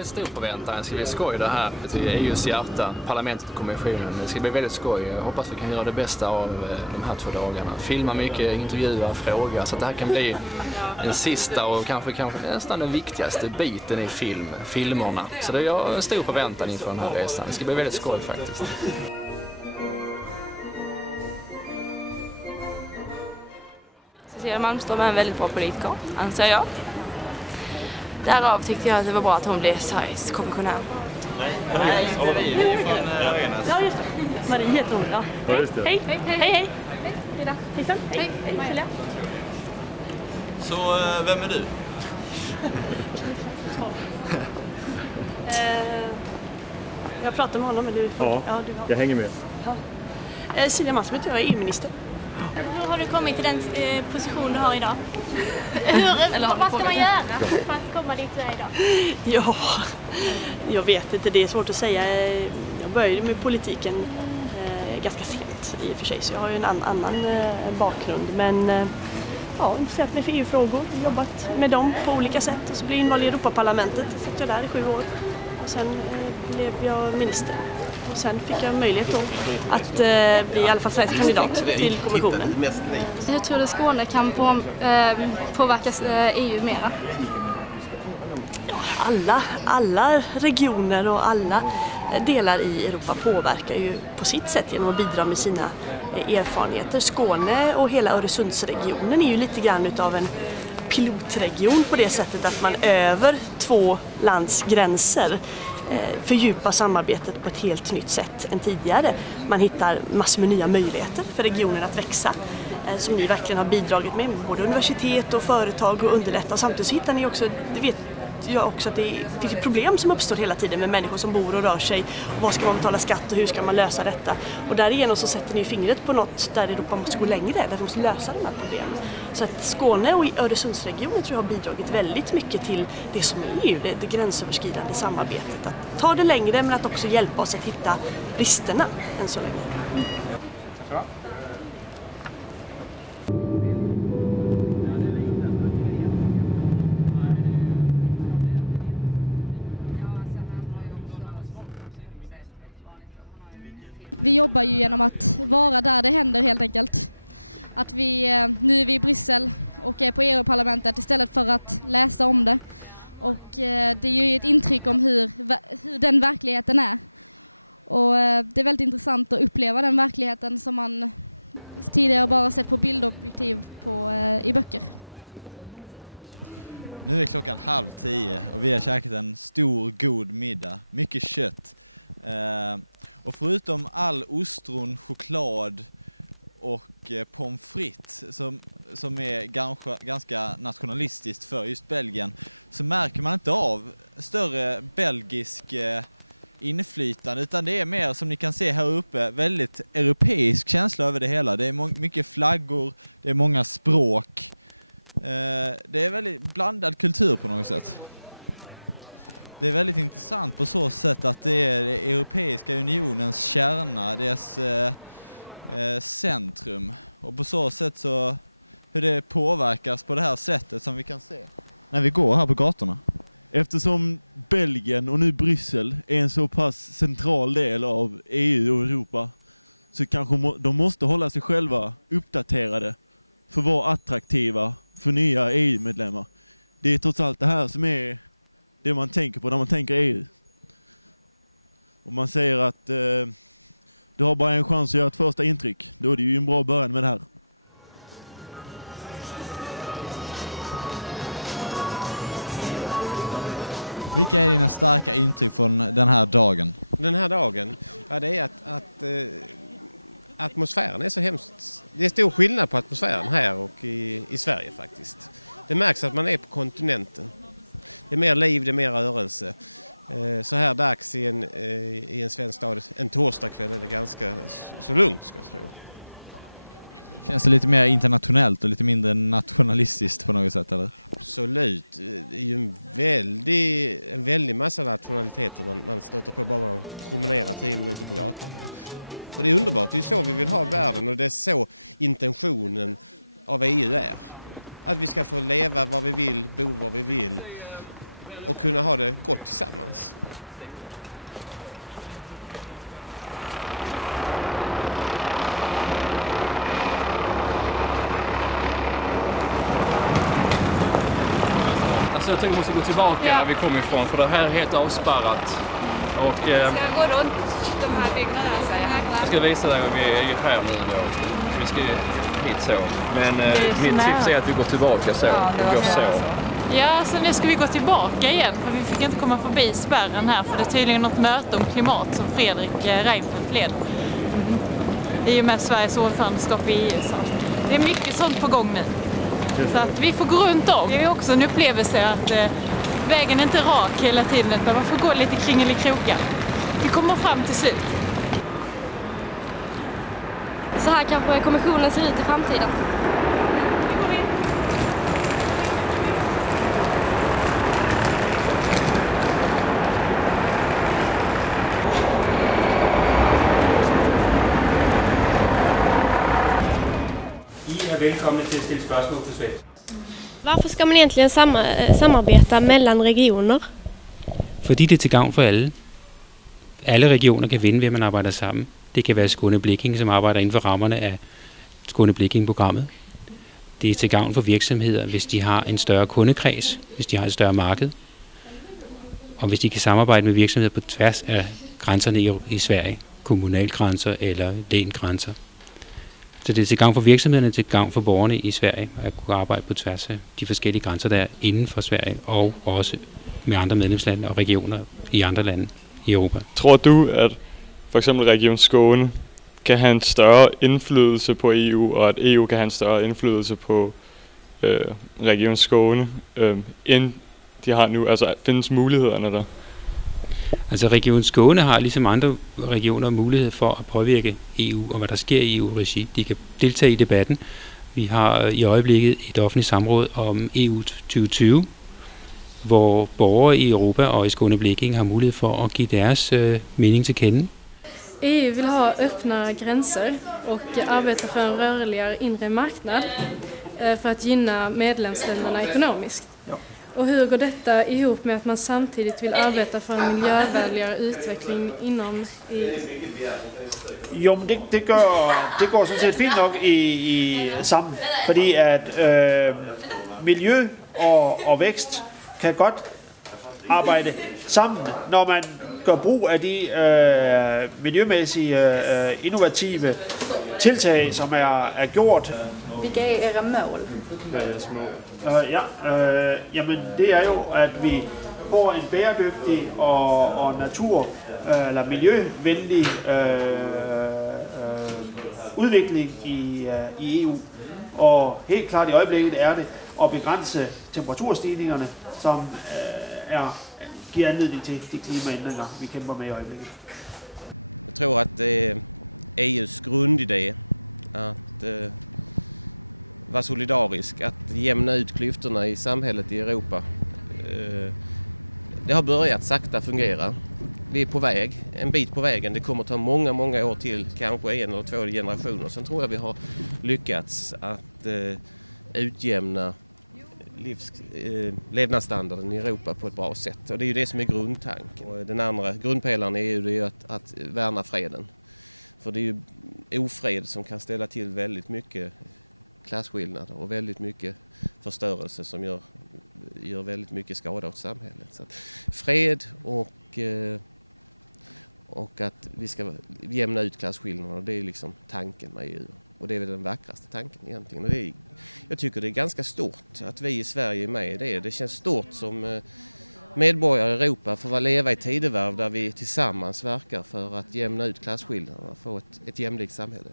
väldigt stor förväntan. Det ska bli skoj det här. Till EUs hjärta, parlamentet och kommissionen. Det ska bli väldigt skoj. Jag hoppas vi kan göra det bästa av de här 2 dagarna. Filma mycket, intervjua, fråga. Så att det här kan bli den sista och kanske nästan den viktigaste biten i filmerna. Så det är en stor förväntan inför den här resan. Det ska bli väldigt skoj faktiskt. Cecilia Malmström är en väldigt bra politiker, anser jag. Därav tyckte jag att det var bra att hon blev Sveriges kommissionär. Nej, vi är från Arenas. Ja, just det. Marie heter hon, ja. Ja, just det. Hej, hej, hej. Hej, hejsan. Hej, Cecilia. Så, vem är du? Jag pratar med honom, men du får... Ja, jag hänger med. Ja. Cecilia Malmström heter jag, är EU-minister. Hur har du kommit till den position du har idag? Vad ska man göra för att komma dit du är idag? Ja, jag vet inte. Det är svårt att säga. Jag började med politiken ganska sent i och för sig. Så jag har ju en annan bakgrund. Men ja, intresserat mig för EU-frågor. Jobbat med dem på olika sätt. Och så blev jag invald i Europaparlamentet. Så satt jag där i 7 år. Och sen blev jag minister. Och sen fick jag möjlighet då att bli i alla fall Sveriges kandidat till kommissionen. Hur tror du Skåne kan påverka EU mera? Alla regioner och alla delar i Europa påverkar ju på sitt sätt genom att bidra med sina erfarenheter. Skåne och hela Öresundsregionen är ju lite grann utav en pilotregion på det sättet att man över 2 lands gränser fördjupa samarbetet på ett helt nytt sätt än tidigare. Man hittar massor med nya möjligheter för regionen att växa som ni verkligen har bidragit med både universitet och företag och underlätta. Samtidigt så hittar ni också, det vet jag också, att det finns problem som uppstår hela tiden med människor som bor och rör sig. Och vad ska man betala skatt och hur ska man lösa detta? Och därigenom så sätter ni fingret på något där Europa måste gå längre, där vi måste lösa de här problemen. Så att Skåne och Öresundsregionen tror jag har bidragit väldigt mycket till det som är EU, det gränsöverskridande samarbetet. Att ta det längre men att också hjälpa oss att hitta bristerna än så länge. Vi jobbar ju genom att vara där det händer helt enkelt. Att nu är vi i Bryssel och är på EU-parlamentet istället för att läsa om det. Och det ger ju ett intryck om hur den verkligheten är. Och det är väldigt intressant att uppleva den verkligheten som man tidigare bara sett på bildobjektiv i böcker. Nu är klockan 9:30 och vi har käkat en stor god middag. Mycket kött. Och förutom all ostron, choklad och pommes frites som är ganska nationalistiskt för just Belgien, så märker man inte av större belgisk inflytande, utan det är mer, som ni kan se här uppe, väldigt europeisk känsla över det hela. Det är mycket flaggor, det är många språk. Det är väldigt blandad kultur på något sätt. Det är väldigt intressant på så sätt att det är det Europeiska unionens kärna, dess centrum. Och på så sätt så hur det påverkas på det här sättet som vi kan se när vi går här på gatorna. Eftersom Belgien och nu Bryssel är en så pass central del av EU och Europa, så kanske de måste hålla sig själva uppdaterade för att vara attraktiva för nya EU-medlemmar. Det är trots allt det här som är det man tänker på när man tänker EU. Om man säger att du har bara en chans att göra ett första intryck, då är det ju en bra början med det här. Vilka är dina starka intryck från den här dagen? Den här dagen? Ja, det är att atmosfären är så hemskt. Det är stor skillnad på atmosfären här och i Sverige faktiskt. Det märks att man är på kontinenten. Det är mer liv, det är mer rörelse. Så här dags i en svensk stad, en torsdagkväll, är det ganska så lugnt, ska jag tro. Känns det lite mer internationellt och lite mindre nationalistiskt på något sätt, eller? Absolut. Det är ju en väldig massa nationaliteter man stöter på bara man promenerar 10 minuter på gatan. Och det är underbart, det är så vi vill ha världen och det är så intentionen av EU är. Att vi ska få leva var vi vill, bo var vi vill och kunna ha det gott tillsammans. Alltså jag tänker vi måste gå tillbaka där vi kom ifrån, för det här är helt avspärrat. Och, Ska jag gå runt de här byggnaderna? jag ska visa dig att vi är ju här nu då. Vi ska ju hit så. Men min tips är att vi går tillbaka så. Och går så. Ja, så nu ska vi gå tillbaka igen, för vi fick inte komma förbi spärren här, för det är tydligen något möte om klimat som Fredrik Reinfeldt led. I och med Sveriges ordförandeskap i EU. Så det är mycket sånt på gång nu. Så att vi får gå runt om. Det är också en upplevelse att vägen är inte rak hela tiden, utan man får gå lite kringelikrokar. Vi kommer fram till slut. Så här kanske kommissionen ser ut i framtiden. I är välkomna till att ställa spørgsmål till svensk. Varför ska man egentligen samarbeta mellan regioner? Fordi det er til gavn for alle. Alle regioner kan vinde ved, at man arbejder sammen. Det kan være Skåne Blekinge, som arbejder inden for rammerne af Skåne Blekinge-programmet. Det er til gavn for virksomheder, hvis de har en større kundekreds, hvis de har et større marked, og hvis de kan samarbejde med virksomheder på tværs af grænserne i Sverige, kommunalgrænser eller længrænser. Så det er til gavn for virksomhederne, til gavn for borgerne i Sverige at kunne arbejde på tværs af de forskellige grænser, der er inden for Sverige, og også med andre medlemslande og regioner i andre lande i Europa. Tror du, at for eksempel Region Skåne kan have en større indflydelse på EU, og at EU kan have en større indflydelse på Region Skåne, end de har nu? Altså findes mulighederne der? Altså Region Skåne har ligesom andre regioner mulighed for at påvirke EU og hvad der sker i EU-regi. De kan deltage i debatten. Vi har i øjeblikket et offentligt samråd om EU 2020, hvor borgere i Europa og i Skåne Blekinge har mulighed for at give deres mening til kende. EU vill ha öppna gränser och arbeta för en rörligare inre marknad för att gynna medlemsländerna ekonomiskt. Och hur går detta ihop med att man samtidigt vill arbeta för en miljövänligare utveckling inom EU? Jo, men det går sådan set fint nok sammen, fordi at miljø og vækst kan godt arbejde sammen, når man gør brug af de miljømæssige innovative tiltag, som er gjort. Vilka är era mål? Jamen det er jo, at vi får en bæredygtig og natur- eller miljøvenlig udvikling i EU. Og helt klart i øjeblikket er det at begrænse temperaturstigningerne, som giver anledning til de klimaændringer, vi kæmper med i øjeblikket. Jag tror att EUs grundidé att vara solidarisk, att jämna ut klyftorna i samhället i Europa. Det har börjat sakta fungera. Vi är på väg, en bit på vägen. Det kommer ta många år till, kanske 1 eller 2 generationer. Sen tror jag vi har lyckats att utjämna levnadsstandarden i Europa på ett bra sätt. Och det är ju det som är grundtanken. Och den andra grundpelaren i EU, det är ju att värna freden. För det är ju ofred som kan ställa till väldigt mycket klasskillnader och väldigt mycket förstörelse som gör väldigt mycket skada åt samhället. Så att fred och att vi ska jämna ut klasskillnaderna, det är liksom tanken med EU. Och det är väl den vackraste tanken egentligen. Och jag tycker det är ganska stort att vi i Sverige är med i det. Det känns stort som medborgare i Europa för att leva i tidevarv där vi tillsammans verkar för att jämna ut klasskillnaderna, få ett jämlikt samhälle.